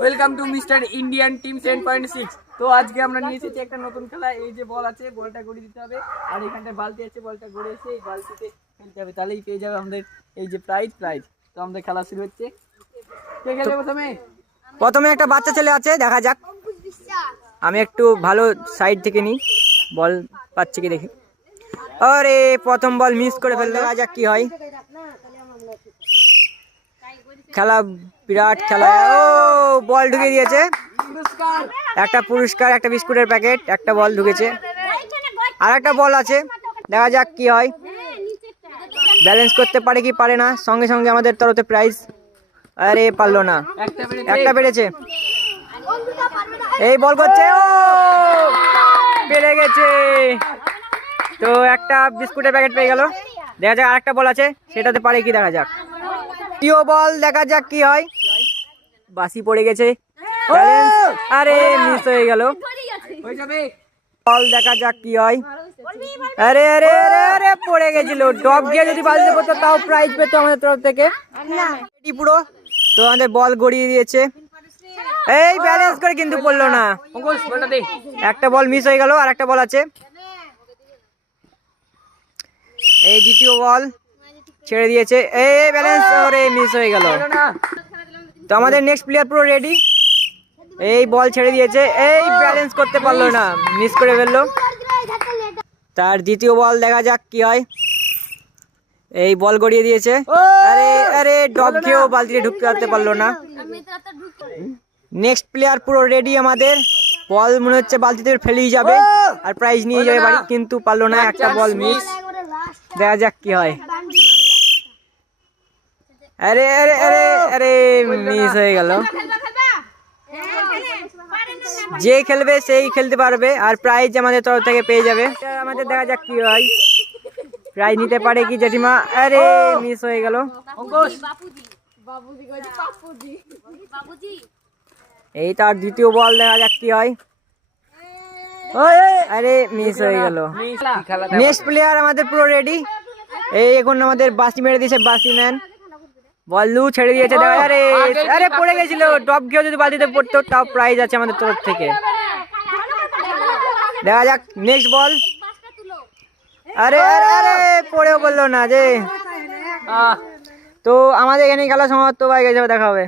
Welcome to mister Indian team 7.6। তো আজকে আমরা নিয়ে এসেছি একটা নতুন খেলা। এই যে বল আছে, বলটা গড়িয়ে দিতে হবে, আর এখানটায় বালতি আছে, বলটা গড়ে এসে এই বালতিতে ফেলতে হবে, তাহলেই পেয়ে যাবে আমাদের এই যে প্রাইজ। তো আমাদের খেলা শুরু হচ্ছে। কে খেলবে প্রথমে? প্রথমে একটা বাচ্চা ছেলে আছে, দেখা যাক। আমি একটু ভালো সাইড থেকে নিই, বল পাচ্ছি কি দেখি। আরে প্রথম বল মিস করে ফেললো, দেখা যাক কি হয়। খেলা বিরাট খেলা। ও বল ঢুকে দিয়েছে, একটা পুরস্কার, একটা বিস্কুটের প্যাকেট, একটা বল ঢুকেছে, আর একটা বল আছে, দেখা যাক কি হয়। ব্যালেন্স করতে পারে কি পারে না, সঙ্গে সঙ্গে আমাদের তরফে প্রাইজ। আরে পারলো না, একটা পেরেছে। এই বল করছে, ও পেরে গেছে। তো একটা বিস্কুটের প্যাকেট পেয়ে গেল। দেখা যাক আরেকটা বল আছে, সেটাতে পারে কি, দেখা যাক। প্রিয় বল, দেখা যাক কি হয়। বাসি পড়ে গেছে, আরে মিস হয়ে গেল বল, দেখা যাক কি হয়। আরে আরে আরে আরে পড়ে গেছিল। ডব গিয়ে যদি বালতি পড়তো তাও প্রাইজ পেতো আমাদের তরফ থেকে। পুরো তো আমাদের বল গড়িয়ে দিয়েছে, এই ব্যালেন্স করে কিন্তু পড়লো না। একটা বল মিস হয়ে গেল, আর একটা বল আছে। এই দ্বিতীয় বল ছেড়ে দিয়েছে, এই ব্যালেন্স করে মিস হয়ে গেল। তো আমাদের নেক্সট প্লেয়ার পুরো রেডি। এই বল ছেড়ে দিয়েছে, এই ব্যালেন্স করতে পারলো না, মিস করে ফেললো। তার দ্বিতীয় বল, দেখা যাক কি হয়। এই বল গড়িয়ে দিয়েছে, আরে আরে ডব খেয়েও বালতিতে ঢুকতে পারতে পারলো না। নেক্সট প্লেয়ার পুরো রেডি আমাদের। বল মনে হচ্ছে বালতিতে ফেলেই যাবে আর প্রাইজ নিয়ে যাবে বাড়ি, কিন্তু পারলো না, একটা বল মিস। দেখা যাক কি হয়। আরে আরে আরে আরে মিস হয়ে গেল। যে খেলবে সেই খেলতে পারবে, আর প্রাইজ আমাদের তরফ থেকে পেয়ে যাবে। আমাদের দেখা যাক কি হয়, প্রাইজ নিতে পারে কি জেঠিমা। আরে মিস হয়ে গেল। এই তার দ্বিতীয় বল, দেখা যাক কি হয়। আরে মিস হয়ে গেল। নেক্সট প্লেয়ার আমাদের পুরো রেডি। এই এখন আমাদের বাসি মেরে দিয়েছে, বাসি ম্যান বল ছেড়ে দিয়েছে, দেখা আরে আরে পড়ে গেছিল। ডব গিয়েও যদি বালতিতে পড়তো তাও প্রাইজ আছে আমাদের তরফ থেকে। দেখা যাক নেক্সট বল। আরে আরে আরে পড়েও বললো না যে। তো আমাদের এখানে খেলা সমাপ্ত হয়ে গেছে, দেখা হবে।